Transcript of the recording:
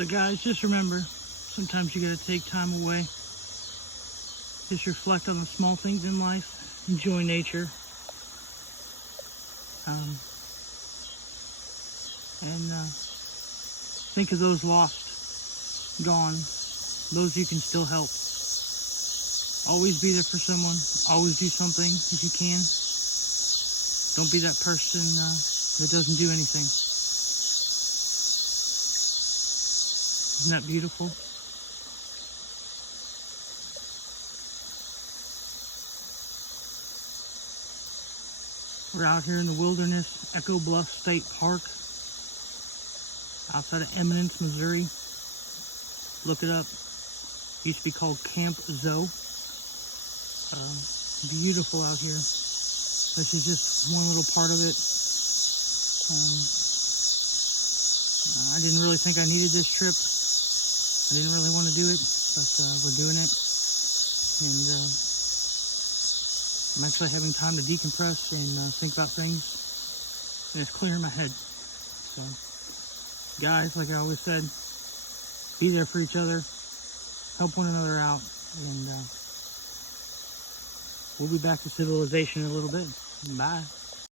So guys, just remember, sometimes you gotta take time away. Just reflect on the small things in life. Enjoy nature. And think of those lost, gone, those you can still help. Always be there for someone. Always do something if you can. Don't be that person that doesn't do anything. Isn't that beautiful? We're out here in the wilderness, Echo Bluff State Park, outside of Eminence, Missouri. Look it up. Used to be called Camp Zoe. Beautiful out here. This is just one little part of it. I didn't really think I needed this trip. I didn't really want to do it, but we're doing it. And I'm actually having time to decompress and think about things. And it's clearing my head. So, guys, like I always said, be there for each other. Help one another out. And we'll be back to civilization in a little bit. Bye.